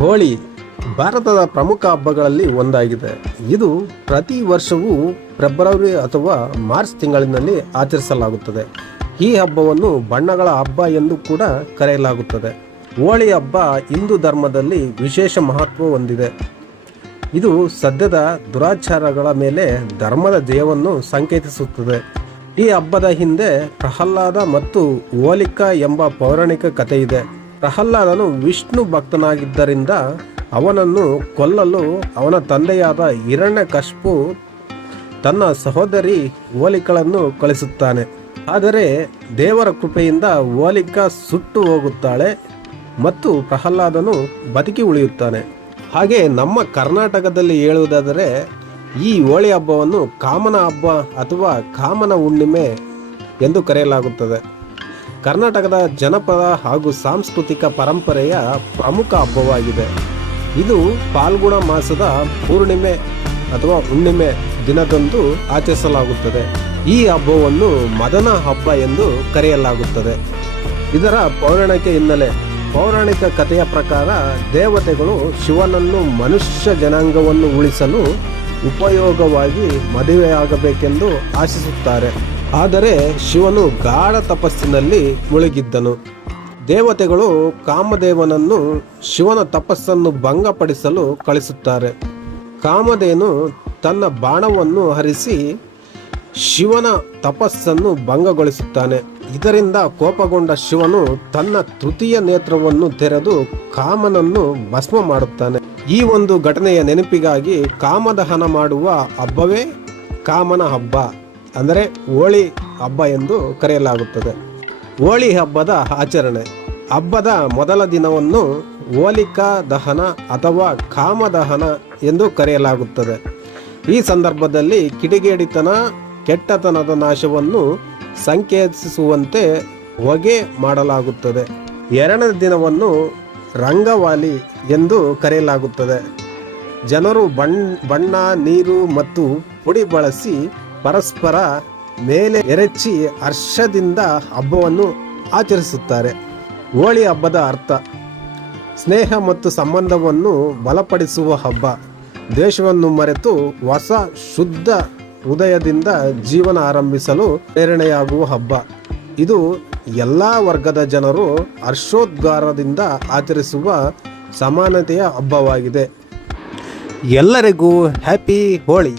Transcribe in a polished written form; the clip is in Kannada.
ಹೋಳಿ ಭಾರತದ ಪ್ರಮುಖ ಹಬ್ಬಗಳಲ್ಲಿ ಒಂದಾಗಿದೆ. ಇದು ಪ್ರತಿ ವರ್ಷವೂ ಫೆಬ್ರವರಿ ಅಥವಾ ಮಾರ್ಚ್ ತಿಂಗಳಿನಲ್ಲಿ ಆಚರಿಸಲಾಗುತ್ತದೆ. ಈ ಹಬ್ಬವನ್ನು ಬಣ್ಣಗಳ ಹಬ್ಬ ಎಂದು ಕೂಡ ಕರೆಯಲಾಗುತ್ತದೆ. ಹೋಳಿ ಹಬ್ಬ ಹಿಂದೂ ಧರ್ಮದಲ್ಲಿ ವಿಶೇಷ ಮಹತ್ವ ಹೊಂದಿದೆ. ಇದು ಸದ್ಯದ ದುರಾಚಾರಗಳ ಮೇಲೆ ಧರ್ಮದ ಜಯವನ್ನು ಸಂಕೇತಿಸುತ್ತದೆ. ಈ ಹಬ್ಬದ ಹಿಂದೆ ಪ್ರಹ್ಲಾದ ಮತ್ತು ಹೋಲಿಕಾ ಎಂಬ ಪೌರಾಣಿಕ ಕಥೆ ಇದೆ. ಪ್ರಹ್ಲಾದನು ವಿಷ್ಣು ಭಕ್ತನಾಗಿದ್ದರಿಂದ ಅವನನ್ನು ಕೊಲ್ಲಲು ಅವನ ತಂದೆಯಾದ ಹಿರಣ್ಯಕಶಿಪು ತನ್ನ ಸಹೋದರಿ ಹೋಲಿಕಳನ್ನು ಕಳಿಸುತ್ತಾನೆ. ಆದರೆ ದೇವರ ಕೃಪೆಯಿಂದ ಹೋಲಿಕಾ ಸುಟ್ಟು ಹೋಗುತ್ತಾಳೆ ಮತ್ತು ಪ್ರಹ್ಲಾದನು ಬದುಕಿ ಉಳಿಯುತ್ತಾನೆ. ಹಾಗೆ ನಮ್ಮ ಕರ್ನಾಟಕದಲ್ಲಿ ಹೇಳುವುದಾದರೆ ಈ ಹೋಳಿ ಹಬ್ಬವನ್ನು ಕಾಮನ ಹಬ್ಬ ಅಥವಾ ಕಾಮನ ಹುಣ್ಣಿಮೆ ಎಂದು ಕರೆಯಲಾಗುತ್ತದೆ. ಕರ್ನಾಟಕದ ಜನಪದ ಹಾಗೂ ಸಾಂಸ್ಕೃತಿಕ ಪರಂಪರೆಯ ಪ್ರಮುಖ ಹಬ್ಬವಾಗಿದೆ. ಇದು ಫಾಲ್ಗುಣ ಮಾಸದ ಪೂರ್ಣಿಮೆ ಅಥವಾ ಹುಣ್ಣಿಮೆ ದಿನದಂದು ಆಚರಿಸಲಾಗುತ್ತದೆ. ಈ ಹಬ್ಬವನ್ನು ಮದನ ಹಬ್ಬ ಎಂದು ಕರೆಯಲಾಗುತ್ತದೆ. ಇದರ ಪೌರಾಣಿಕ ಹಿನ್ನೆಲೆ. ಪೌರಾಣಿಕ ಕಥೆಯ ಪ್ರಕಾರ ದೇವತೆಗಳು ಶಿವನನ್ನು ಮನುಷ್ಯ ಜನಾಂಗವನ್ನು ಉಳಿಸಲು ಉಪಯೋಗವಾಗಿ ಮದುವೆಯಾಗಬೇಕೆಂದು ಆಶಿಸುತ್ತಾರೆ. ಆದರೆ ಶಿವನು ಗಾಢ ತಪಸ್ಸಿನಲ್ಲಿ ಮುಳುಗಿದ್ದನು. ದೇವತೆಗಳು ಕಾಮದೇವನನ್ನು ಶಿವನ ತಪಸ್ಸನ್ನು ಭಂಗಪಡಿಸಲು ಕಳಿಸುತ್ತಾರೆ. ಕಾಮಧೇನು ತನ್ನ ಬಾಣವನ್ನು ಹರಿಸಿ ಶಿವನ ತಪಸ್ಸನ್ನು ಭಂಗಗೊಳಿಸುತ್ತಾನೆ. ಇದರಿಂದ ಕೋಪಗೊಂಡ ಶಿವನು ತನ್ನ ತೃತೀಯ ನೇತ್ರವನ್ನು ತೆರೆದು ಕಾಮನನ್ನು ಭಸ್ಮ ಮಾಡುತ್ತಾನೆ. ಈ ಒಂದು ಘಟನೆಯ ನೆನಪಿಗಾಗಿ ಕಾಮದಹನ ಮಾಡುವ ಹಬ್ಬವೇ ಕಾಮನ ಹಬ್ಬ, ಅಂದರೆ ಹೋಳಿ ಹಬ್ಬ ಎಂದು ಕರೆಯಲಾಗುತ್ತದೆ. ಹೋಳಿ ಹಬ್ಬದ ಆಚರಣೆ. ಹಬ್ಬದ ಮೊದಲ ದಿನವನ್ನು ಹೋಲಿಕಾ ದಹನ ಅಥವಾ ಕಾಮದಹನ ಎಂದು ಕರೆಯಲಾಗುತ್ತದೆ. ಈ ಸಂದರ್ಭದಲ್ಲಿ ಕಿಡಿಗೇಡಿತನ, ಕೆಟ್ಟತನದ ನಾಶವನ್ನು ಸಂಕೇತಿಸುವಂತೆ ಹೊಗೆ ಮಾಡಲಾಗುತ್ತದೆ. ಎರಡನೇ ದಿನವನ್ನು ರಂಗವಾಲಿ ಎಂದು ಕರೆಯಲಾಗುತ್ತದೆ. ಜನರು ಬಣ್ಣ, ನೀರು ಮತ್ತು ಪುಡಿ ಬಳಸಿ ಪರಸ್ಪರ ಮೇಲೆ ಎರಚಿ ಹರ್ಷದಿಂದ ಹಬ್ಬವನ್ನು ಆಚರಿಸುತ್ತಾರೆ. ಹೋಳಿ ಹಬ್ಬದ ಅರ್ಥ: ಸ್ನೇಹ ಮತ್ತು ಸಂಬಂಧವನ್ನು ಬಲಪಡಿಸುವ ಹಬ್ಬ. ದ್ವೇಷವನ್ನು ಮರೆತು ಹೊಸ ಶುದ್ಧ ಹೃದಯದಿಂದ ಜೀವನ ಆರಂಭಿಸಲು ಪ್ರೇರಣೆಯಾಗುವ ಹಬ್ಬ. ಇದು ಎಲ್ಲ ವರ್ಗದ ಜನರು ಹರ್ಷೋದ್ಗಾರದಿಂದ ಆಚರಿಸುವ ಸಮಾನತೆಯ ಹಬ್ಬವಾಗಿದೆ. ಎಲ್ಲರಿಗೂ ಹ್ಯಾಪಿ ಹೋಳಿ.